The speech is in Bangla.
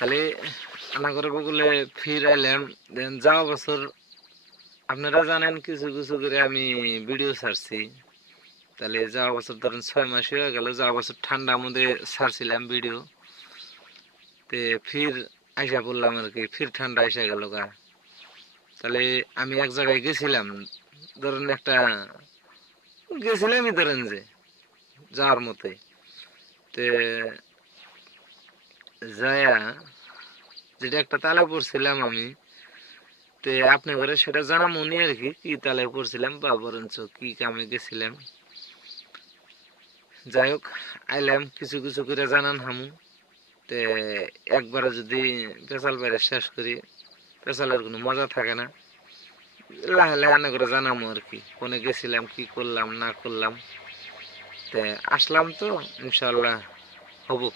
তাহলে আনাগর বলে ফির আইলাম। দেন যাওয়া বছর আপনারা জানেন কিছু কিছু করে আমি ভিডিও ছাড়ছি। তাহলে যাওয়া বছর ধরেন 6 মাস হয়ে গেল, যাওয়া বছর ঠান্ডার মধ্যে ছাড়ছিলাম ভিডিও। তে ফির আইসা পড়লাম আর কি, ফির ঠান্ডা আইসা গেল গা। তাহলে আমি এক জায়গায় গেছিলাম, ধরেন একটা গেছিলামই ধরেন যে যাওয়ার মতোই। তে যায়া যেটা একটা তালে পড়ছিলাম আমি, তে আপনি ঘরে সেটা জানা মনে আর কি, কি তালে পড়ছিলাম বা বরঞ্চ কি কামে গেছিলাম। যাই হোক, আইলাম কিছু কিছু করে জানান হামু। তে একবারে যদি পেশাল বাইরে শেষ করি, পেশালের কোনো মজা থাকে না। লাহে লাহে আনা করে জানামো আর কি, কোনে গেছিলাম, কি করলাম না করলাম। তে আসলাম তো ইনশাল্লাহ হবো।